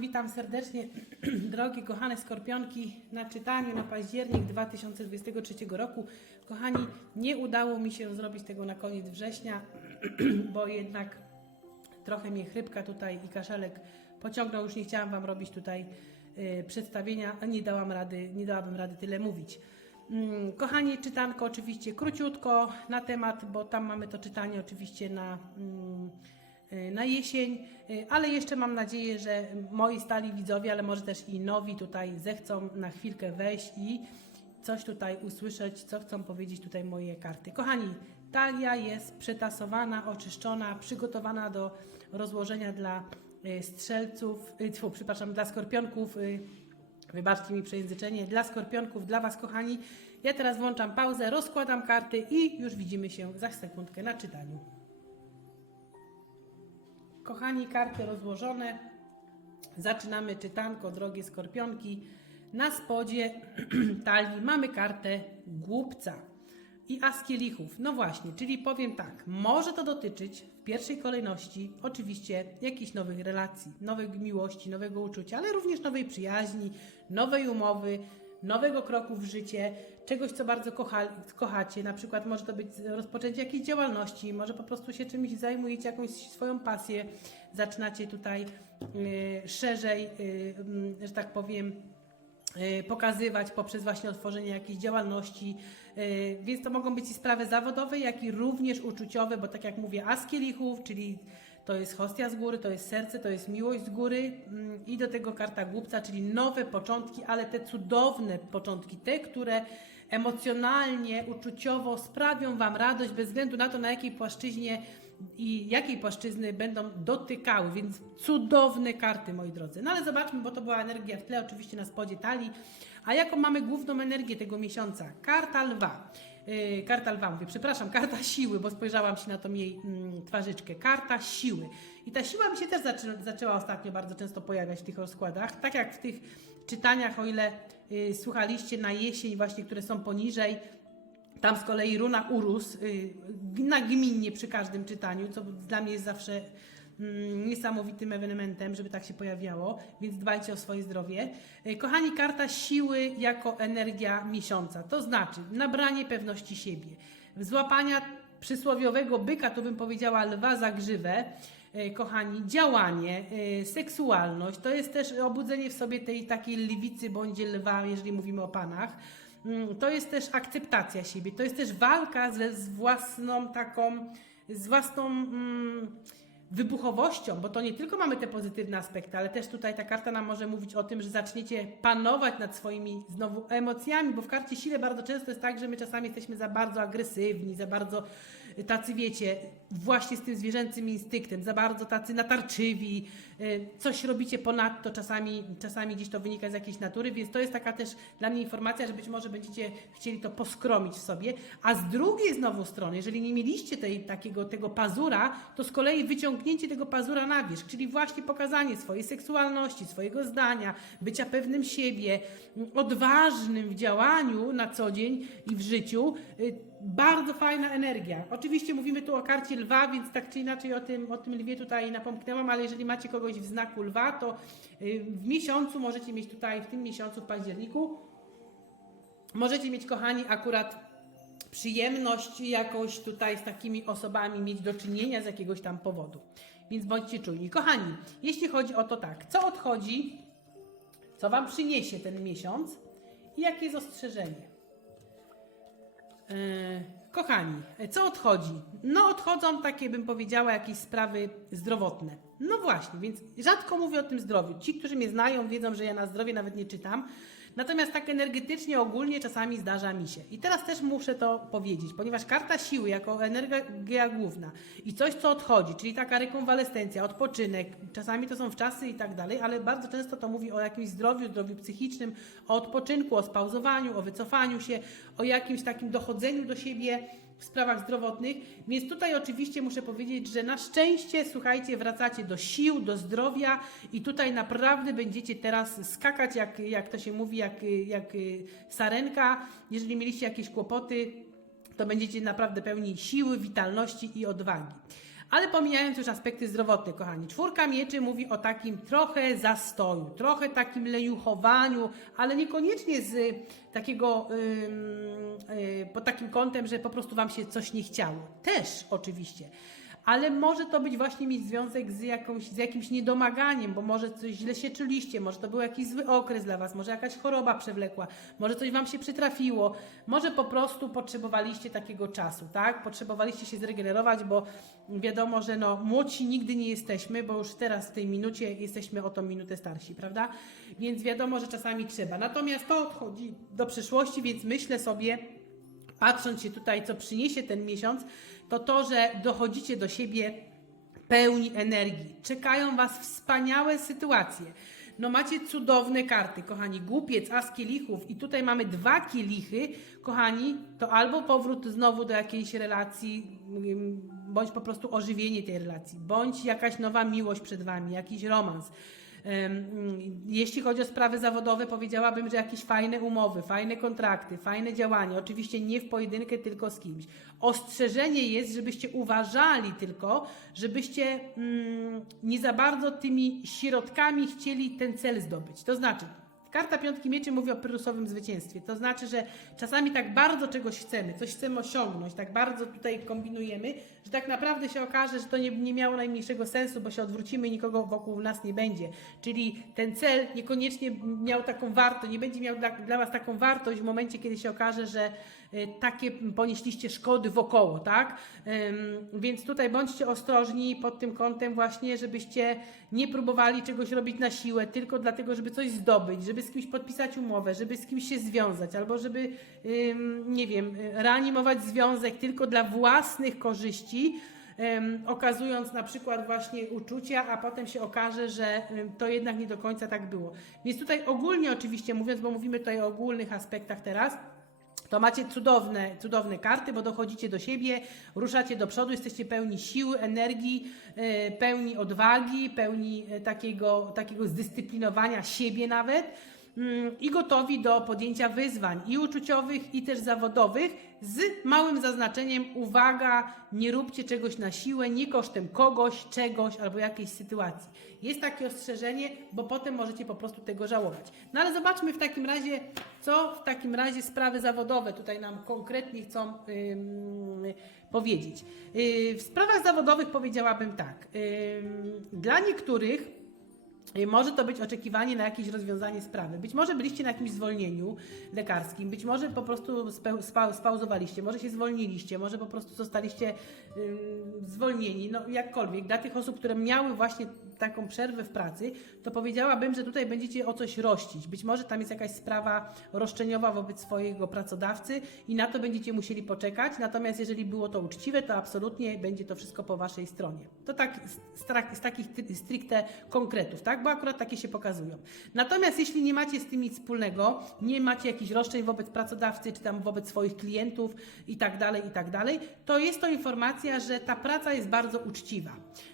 Witam, serdecznie, drogie kochane skorpionki, na czytaniu na październik 2023 roku. Kochani, nie udało mi się zrobić tego na koniec września, bo jednak trochę mnie chrypka tutaj i kaszelek pociągnął. Już nie chciałam Wam robić tutaj y, przedstawienia, nie dałam rady, nie dałabym rady tyle mówić. Mm, Kochani, czytanko oczywiście króciutko na temat, bo tam mamy to czytanie oczywiście na, y, na jesień, y, ale jeszcze mam nadzieję, że moi stali widzowie, ale może też i nowi tutaj zechcą na chwilkę wejść i coś tutaj usłyszeć, co chcą powiedzieć tutaj moje karty. Kochani, talia jest przetasowana, oczyszczona, przygotowana do rozłożenia dla y, strzelców, y, tfu, przepraszam, dla skorpionków. y, Wybaczcie mi przejęzyczenie. Dla skorpionków, dla Was, kochani. Ja teraz włączam pauzę, rozkładam karty i już widzimy się za sekundkę na czytaniu. Kochani, karty rozłożone. Zaczynamy czytanko, drogie skorpionki. Na spodzie talii mamy kartę głupca i as kielichów. No właśnie, czyli powiem tak, może to dotyczyć w pierwszej kolejności oczywiście jakichś nowych relacji, nowych miłości, nowego uczucia, ale również nowej przyjaźni, nowej umowy, nowego kroku w życie, czegoś, co bardzo kocha, kochacie. Na przykład może to być rozpoczęcie jakiejś działalności, może po prostu się czymś zajmujecie, jakąś swoją pasję, zaczynacie tutaj y, szerzej, y, mm, że tak powiem, y, pokazywać poprzez właśnie otworzenie jakiejś działalności. y, Więc to mogą być i sprawy zawodowe, jak i również uczuciowe, bo tak jak mówię, as kielichów, czyli to jest hostia z góry, to jest serce, to jest miłość z góry mm, i do tego karta głupca, czyli nowe początki, ale te cudowne początki, te, które emocjonalnie, uczuciowo sprawią Wam radość bez względu na to, na jakiej płaszczyźnie i jakiej płaszczyzny będą dotykały, więc cudowne karty, moi drodzy. No ale zobaczmy, bo to była energia w tle, oczywiście na spodzie talii. A jaką mamy główną energię tego miesiąca? Karta lwa. Yy, karta lwa, mówię, przepraszam, karta siły, bo spojrzałam się na tą jej mm, twarzyczkę. Karta siły. I ta siła mi się też zaczę, zaczęła ostatnio bardzo często pojawiać w tych rozkładach. Tak jak w tych czytaniach, o ile yy, słuchaliście na jesień właśnie, które są poniżej, tam z kolei runa Urus y, nagminnie przy każdym czytaniu, co dla mnie jest zawsze niesamowitym ewenementem, żeby tak się pojawiało, więc dbajcie o swoje zdrowie. Y, Kochani, karta siły jako energia miesiąca, to znaczy nabranie pewności siebie, złapania przysłowiowego byka, to bym powiedziała lwa za grzywę, y, kochani, działanie, y, seksualność, to jest też obudzenie w sobie tej takiej lwicy bądź lwa, jeżeli mówimy o panach. Mm, To jest też akceptacja siebie, to jest też walka ze, z własną taką, z własną mm, wybuchowością, bo to nie tylko mamy te pozytywne aspekty, ale też tutaj ta karta nam może mówić o tym, że zaczniecie panować nad swoimi znowu emocjami, bo w karcie sile bardzo często jest tak, że my czasami jesteśmy za bardzo agresywni, za bardzo tacy wiecie, właśnie z tym zwierzęcym instynktem, za bardzo tacy natarczywi, y, coś robicie ponadto, czasami, czasami gdzieś to wynika z jakiejś natury, więc to jest taka też dla mnie informacja, że być może będziecie chcieli to poskromić w sobie, a z drugiej znowu strony, jeżeli nie mieliście tej, takiego, tego pazura, to z kolei wyciągnięcie tego pazura na wierzch, czyli właśnie pokazanie swojej seksualności, swojego zdania, bycia pewnym siebie, mm, odważnym w działaniu na co dzień i w życiu, y, bardzo fajna energia. Oczywiście mówimy tu o karcie lwa, więc tak czy inaczej o tym, o tym lwie tutaj napomknęłam, ale jeżeli macie kogoś w znaku lwa, to y, w miesiącu możecie mieć tutaj, w tym miesiącu, w październiku, możecie mieć, kochani, akurat przyjemność jakąś tutaj z takimi osobami mieć do czynienia z jakiegoś tam powodu. Więc bądźcie czujni. Kochani, jeśli chodzi o to tak, co odchodzi, co Wam przyniesie ten miesiąc i jakie jest ostrzeżenie? E, Kochani, co odchodzi? No odchodzą takie, bym powiedziała, jakieś sprawy zdrowotne. No właśnie, więc rzadko mówię o tym zdrowiu. Ci, którzy mnie znają, wiedzą, że ja na zdrowie nawet nie czytam. Natomiast tak energetycznie, ogólnie czasami zdarza mi się. I teraz też muszę to powiedzieć, ponieważ karta siły jako energia główna i coś, co odchodzi, czyli taka rekonwalescencja, odpoczynek, czasami to są wczasy i tak dalej, ale bardzo często to mówi o jakimś zdrowiu, zdrowiu psychicznym, o odpoczynku, o spauzowaniu, o wycofaniu się, o jakimś takim dochodzeniu do siebie w sprawach zdrowotnych. Więc tutaj oczywiście muszę powiedzieć, że na szczęście, słuchajcie, wracacie do sił, do zdrowia i tutaj naprawdę będziecie teraz skakać, jak, jak to się mówi, jak, jak y, sarenka. Jeżeli mieliście jakieś kłopoty, to będziecie naprawdę pełni siły, witalności i odwagi. Ale pomijając już aspekty zdrowotne, kochani, czwórka mieczy mówi o takim trochę zastoju, trochę takim lejuchowaniu, ale niekoniecznie z takiego, ym, y, pod takim kątem, że po prostu Wam się coś nie chciało. Też oczywiście. Ale może to być właśnie mieć związek z, jakąś, z jakimś niedomaganiem, bo może coś źle się czuliście, może to był jakiś zły okres dla Was, może jakaś choroba przewlekła, może coś Wam się przytrafiło, może po prostu potrzebowaliście takiego czasu, tak? Potrzebowaliście się zregenerować, bo wiadomo, że no, młodsi nigdy nie jesteśmy, bo już teraz w tej minucie jesteśmy o tą minutę starsi, prawda? Więc wiadomo, że czasami trzeba. Natomiast to odchodzi do przyszłości, więc myślę sobie, patrząc się tutaj, co przyniesie ten miesiąc, to to, że dochodzicie do siebie pełni energii. Czekają Was wspaniałe sytuacje. No macie cudowne karty, kochani. Głupiec, as kielichów i tutaj mamy dwa kielichy. Kochani, to albo powrót znowu do jakiejś relacji, bądź po prostu ożywienie tej relacji, bądź jakaś nowa miłość przed Wami, jakiś romans. Em, Jeśli chodzi o sprawy zawodowe, powiedziałabym, że jakieś fajne umowy, fajne kontrakty, fajne działanie. Oczywiście nie w pojedynkę, tylko z kimś. Ostrzeżenie jest, żebyście uważali tylko, żebyście mm, nie za bardzo tymi środkami chcieli ten cel zdobyć. To znaczy, Karta piątki mieczy mówi o pyrrhusowym zwycięstwie. To znaczy, że czasami tak bardzo czegoś chcemy, coś chcemy osiągnąć, tak bardzo tutaj kombinujemy, że tak naprawdę się okaże, że to nie, nie miało najmniejszego sensu, bo się odwrócimy i nikogo wokół nas nie będzie. Czyli ten cel niekoniecznie miał taką wartość, nie będzie miał dla, dla Was taką wartość w momencie, kiedy się okaże, że takie ponieśliście szkody wokoło, tak? Więc tutaj bądźcie ostrożni pod tym kątem właśnie, żebyście nie próbowali czegoś robić na siłę, tylko dlatego, żeby coś zdobyć, żeby z kimś podpisać umowę, żeby z kimś się związać, albo żeby, nie wiem, reanimować związek tylko dla własnych korzyści, okazując na przykład właśnie uczucia, a potem się okaże, że to jednak nie do końca tak było. Więc tutaj ogólnie oczywiście mówiąc, bo mówimy tutaj o ogólnych aspektach teraz, to macie cudowne, cudowne karty, bo dochodzicie do siebie, ruszacie do przodu, jesteście pełni siły, energii, e, pełni odwagi, pełni e, takiego, takiego zdyscyplinowania siebie nawet i gotowi do podjęcia wyzwań i uczuciowych, i też zawodowych, z małym zaznaczeniem, uwaga, nie róbcie czegoś na siłę, nie kosztem kogoś, czegoś albo jakiejś sytuacji. Jest takie ostrzeżenie, bo potem możecie po prostu tego żałować. No ale zobaczmy w takim razie, co w takim razie sprawy zawodowe tutaj nam konkretnie chcą ym, powiedzieć. Yy, w sprawach zawodowych powiedziałabym tak. Ym, dla niektórych Może to być oczekiwanie na jakieś rozwiązanie sprawy. Być może byliście na jakimś zwolnieniu lekarskim, być może po prostu spauzowaliście, może się zwolniliście, może po prostu zostaliście zwolnieni, no jakkolwiek. Dla tych osób, które miały właśnie taką przerwę w pracy, to powiedziałabym, że tutaj będziecie o coś rościć. Być może tam jest jakaś sprawa roszczeniowa wobec swojego pracodawcy i na to będziecie musieli poczekać. Natomiast jeżeli było to uczciwe, to absolutnie będzie to wszystko po waszej stronie. To tak z, z, takich stricte konkretów, tak? Bo akurat takie się pokazują. Natomiast jeśli nie macie z tym nic wspólnego, nie macie jakichś roszczeń wobec pracodawcy, czy tam wobec swoich klientów i tak dalej, i tak dalej, to jest to informacja, że ta praca jest bardzo uczciwa.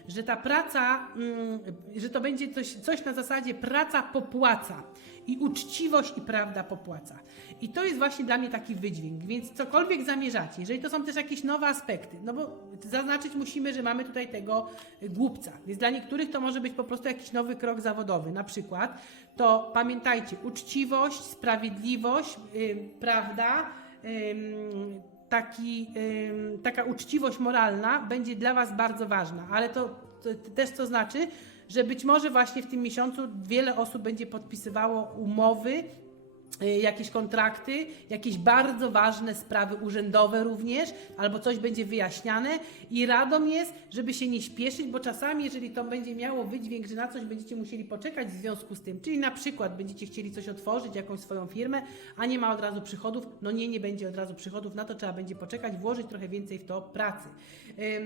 Że ta praca, mm, że to będzie coś, coś na zasadzie praca popłaca. I uczciwość i prawda popłaca. I to jest właśnie dla mnie taki wydźwięk. Więc cokolwiek zamierzacie, jeżeli to są też jakieś nowe aspekty, no bo zaznaczyć musimy, że mamy tutaj tego głupca. Więc dla niektórych to może być po prostu jakiś nowy krok zawodowy. Na przykład, to pamiętajcie, uczciwość, sprawiedliwość, yy, prawda, ym, taki, taka uczciwość moralna będzie dla Was bardzo ważna, ale to też co znaczy, że być może właśnie w tym miesiącu wiele osób będzie podpisywało umowy, jakieś kontrakty, jakieś bardzo ważne sprawy urzędowe również, albo coś będzie wyjaśniane i radą jest, żeby się nie śpieszyć, bo czasami, jeżeli to będzie miało wydźwięk, że na coś będziecie musieli poczekać w związku z tym, czyli na przykład będziecie chcieli coś otworzyć, jakąś swoją firmę, a nie ma od razu przychodów, no nie, nie będzie od razu przychodów, na to trzeba będzie poczekać, włożyć trochę więcej w to pracy.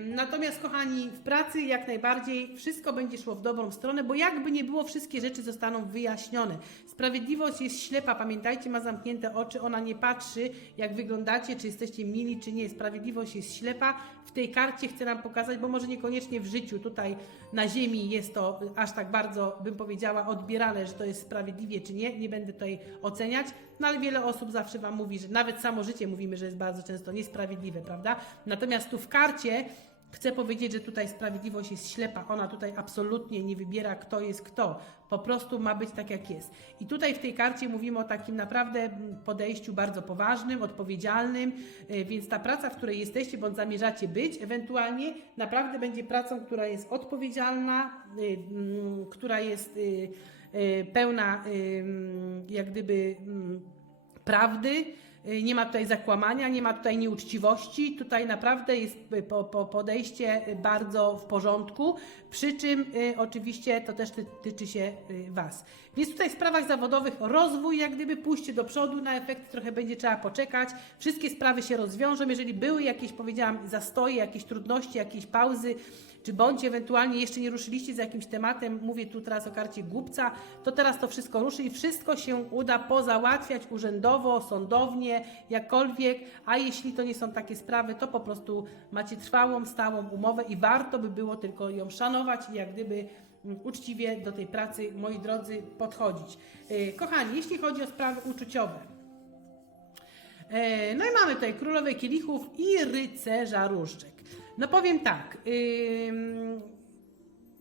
Natomiast, kochani, w pracy jak najbardziej wszystko będzie szło w dobrą stronę, bo jakby nie było, wszystkie rzeczy zostaną wyjaśnione. Sprawiedliwość jest ślepa, pamiętajcie, ma zamknięte oczy, ona nie patrzy, jak wyglądacie, czy jesteście mili, czy nie. Sprawiedliwość jest ślepa. W tej karcie chcę nam pokazać, bo może niekoniecznie w życiu tutaj na ziemi jest to aż tak bardzo, bym powiedziała, odbierane, że to jest sprawiedliwie, czy nie. Nie będę tutaj oceniać, no ale wiele osób zawsze Wam mówi, że nawet samo życie mówimy, że jest bardzo często niesprawiedliwe, prawda? Natomiast tu w karcie Chcę powiedzieć, że tutaj sprawiedliwość jest ślepa. Ona tutaj absolutnie nie wybiera, kto jest kto. Po prostu ma być tak, jak jest. I tutaj w tej karcie mówimy o takim naprawdę podejściu bardzo poważnym, odpowiedzialnym, y, więc ta praca, w której jesteście bądź zamierzacie być, ewentualnie naprawdę będzie pracą, która jest odpowiedzialna, y, mm, która jest y, pełna mm, jak gdyby mm, prawdy. Y, Nie ma tutaj zakłamania, nie ma tutaj nieuczciwości. Tutaj naprawdę jest y, po, po podejście bardzo w porządku. Przy czym y, oczywiście to też ty, tyczy się y, Was. Więc tutaj w sprawach zawodowych rozwój, jak gdyby pójście do przodu, na efekt trochę będzie trzeba poczekać. Wszystkie sprawy się rozwiążą. Jeżeli były jakieś, powiedziałam, zastoje, jakieś trudności, jakieś pauzy, czy bądź ewentualnie jeszcze nie ruszyliście z jakimś tematem, mówię tu teraz o karcie głupca, to teraz to wszystko ruszy i wszystko się uda pozałatwiać urzędowo, sądownie, jakkolwiek, a jeśli to nie są takie sprawy, to po prostu macie trwałą, stałą umowę i warto by było tylko ją szanować i jak gdyby uczciwie do tej pracy, moi drodzy, podchodzić. Yy, Kochani, jeśli chodzi o sprawy uczuciowe, E, No i mamy tutaj królowej kielichów i rycerza różdżek. No powiem tak, ym,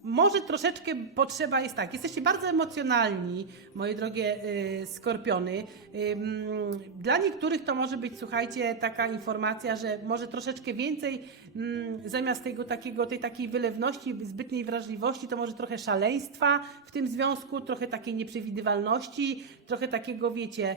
może troszeczkę potrzeba jest tak, jesteście bardzo emocjonalni, moje drogie y, skorpiony. Ym, Dla niektórych to może być, słuchajcie, taka informacja, że może troszeczkę więcej ym, zamiast tego takiego, tej takiej wylewności, zbytniej wrażliwości, to może trochę szaleństwa w tym związku, trochę takiej nieprzewidywalności, trochę takiego, wiecie,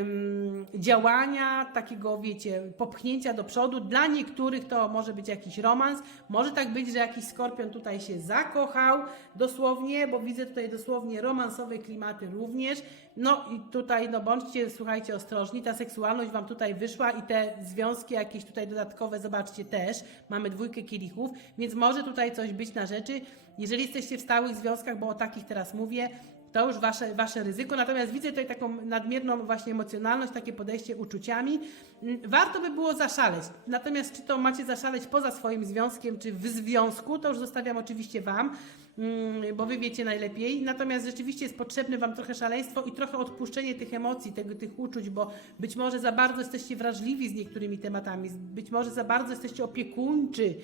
ym, działania, takiego, wiecie, popchnięcia do przodu. Dla niektórych to może być jakiś romans, może tak być, że jakiś skorpion tutaj się zakochał dosłownie, bo widzę tutaj dosłownie romansowe klimaty również. No i tutaj, no bądźcie, słuchajcie, ostrożni, ta seksualność Wam tutaj wyszła i te związki jakieś tutaj dodatkowe, zobaczcie też, mamy dwójkę kielichów, więc może tutaj coś być na rzeczy. Jeżeli jesteście w stałych związkach, bo o takich teraz mówię, to już wasze, wasze ryzyko. Natomiast widzę tutaj taką nadmierną właśnie emocjonalność, takie podejście uczuciami. Mm, Warto by było zaszaleć. Natomiast czy to macie zaszaleć poza swoim związkiem, czy w związku, to już zostawiam oczywiście Wam, mm, bo Wy wiecie najlepiej. Natomiast rzeczywiście jest potrzebne Wam trochę szaleństwo i trochę odpuszczenie tych emocji, tego, tych uczuć, bo być może za bardzo jesteście wrażliwi z niektórymi tematami, być może za bardzo jesteście opiekuńczy,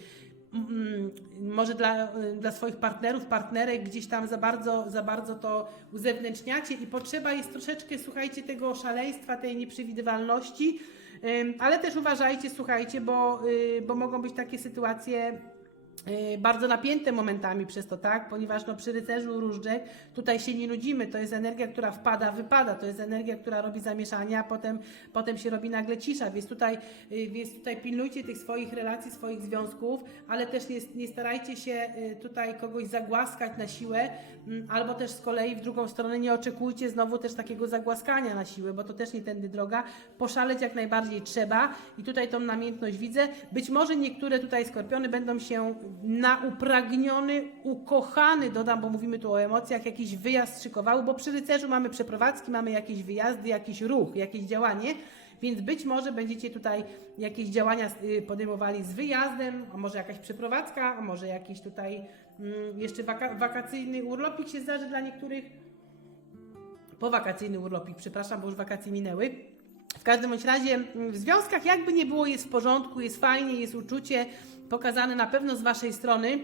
może dla, dla swoich partnerów, partnerek gdzieś tam za bardzo, za bardzo to uzewnętrzniacie i potrzeba jest troszeczkę, słuchajcie, tego szaleństwa, tej nieprzewidywalności, ale też uważajcie, słuchajcie, bo, y, bo mogą być takie sytuacje bardzo napięte momentami przez to, tak? Ponieważ no, przy rycerzu różdżek tutaj się nie nudzimy, to jest energia, która wpada, wypada, to jest energia, która robi zamieszanie, a potem, potem się robi nagle cisza, więc tutaj, y, więc tutaj pilnujcie tych swoich relacji, swoich związków, ale też nie, nie starajcie się y, tutaj kogoś zagłaskać na siłę, mm, albo też z kolei w drugą stronę nie oczekujcie znowu też takiego zagłaskania na siłę, bo to też nie tędy droga. Poszaleć jak najbardziej trzeba i tutaj tą namiętność widzę. Być może niektóre tutaj skorpiony będą się na upragniony, ukochany, dodam, bo mówimy tu o emocjach, jakiś wyjazd szykowały, bo przy rycerzu mamy przeprowadzki, mamy jakieś wyjazdy, jakiś ruch, jakieś działanie. Więc być może będziecie tutaj jakieś działania y, podejmowali z wyjazdem, a może jakaś przeprowadzka, a może jakiś tutaj mm, jeszcze waka- wakacyjny urlopik się zdarzy dla niektórych. Powakacyjny urlopik, przepraszam, bo już wakacje minęły. W każdym bądź razie mm, w związkach jakby nie było, jest w porządku, jest fajnie, jest uczucie pokazane na pewno z Waszej strony.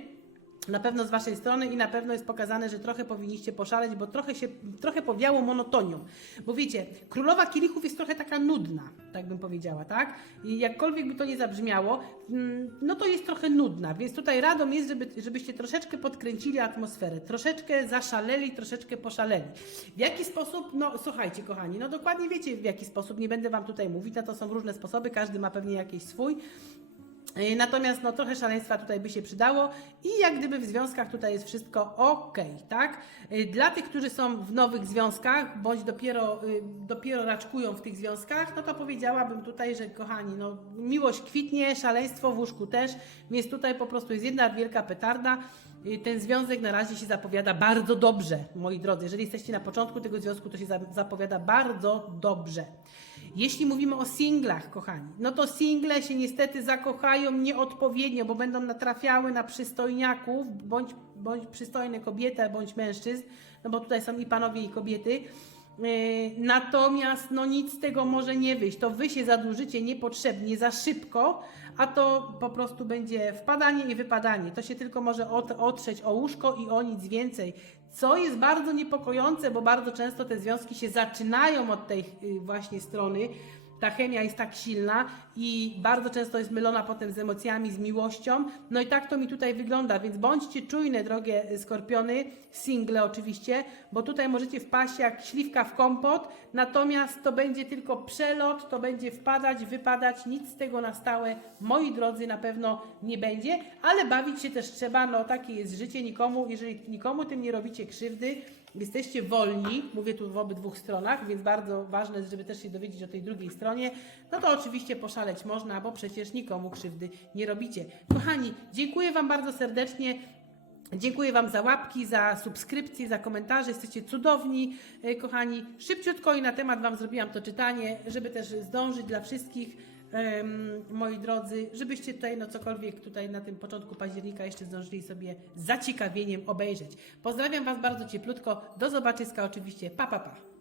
Na pewno z Waszej strony i na pewno jest pokazane, że trochę powinniście poszaleć, bo trochę się, trochę powiało monotonią. Bo wiecie, królowa kielichów jest trochę taka nudna, tak bym powiedziała, tak? I jakkolwiek by to nie zabrzmiało, mm, no to jest trochę nudna, więc tutaj radą jest, żeby, żebyście troszeczkę podkręcili atmosferę, troszeczkę zaszaleli, troszeczkę poszaleli. W jaki sposób? No słuchajcie, kochani, no dokładnie wiecie w jaki sposób, nie będę Wam tutaj mówić, na to są różne sposoby, każdy ma pewnie jakiś swój. Yy, Natomiast no, trochę szaleństwa tutaj by się przydało i jak gdyby w związkach tutaj jest wszystko ok, tak? Yy, Dla tych, którzy są w nowych związkach, bądź dopiero, yy, dopiero raczkują w tych związkach, no to powiedziałabym tutaj, że kochani, no, miłość kwitnie, szaleństwo w łóżku też, więc tutaj po prostu jest jedna wielka petarda. Ten związek na razie się zapowiada bardzo dobrze, moi drodzy. Jeżeli jesteście na początku tego związku, to się za- zapowiada bardzo dobrze. Jeśli mówimy o singlach, kochani, no to single się niestety zakochają nieodpowiednio, bo będą natrafiały na przystojniaków, bądź, bądź przystojne kobiety, bądź mężczyzn, no bo tutaj są i panowie, i kobiety. Yy, Natomiast no nic z tego może nie wyjść. To wy się zadłużycie niepotrzebnie, za szybko, a to po prostu będzie wpadanie i wypadanie. To się tylko może ot- otrzeć o łóżko i o nic więcej. Co jest bardzo niepokojące, bo bardzo często te związki się zaczynają od tej yy, właśnie strony. Ta chemia jest tak silna i bardzo często jest mylona potem z emocjami, z miłością. No i tak to mi tutaj wygląda, więc bądźcie czujne, drogie skorpiony, single oczywiście, bo tutaj możecie wpaść jak śliwka w kompot, natomiast to będzie tylko przelot, to będzie wpadać, wypadać, nic z tego na stałe, moi drodzy, na pewno nie będzie, ale bawić się też trzeba, no takie jest życie, nikomu, jeżeli nikomu tym nie robicie krzywdy, jesteście wolni, mówię tu w obydwu stronach, więc bardzo ważne jest, żeby też się dowiedzieć o tej drugiej stronie, no to oczywiście poszaleć można, bo przecież nikomu krzywdy nie robicie. Kochani, dziękuję Wam bardzo serdecznie. Dziękuję Wam za łapki, za subskrypcje, za komentarze. Jesteście cudowni, e, kochani. Szybciutko i na temat Wam zrobiłam to czytanie, żeby też zdążyć dla wszystkich, moi drodzy, żebyście tutaj, no cokolwiek tutaj na tym początku października jeszcze zdążyli sobie z zaciekawieniem obejrzeć. Pozdrawiam Was bardzo cieplutko. Do zobaczyska oczywiście. Pa, pa, pa.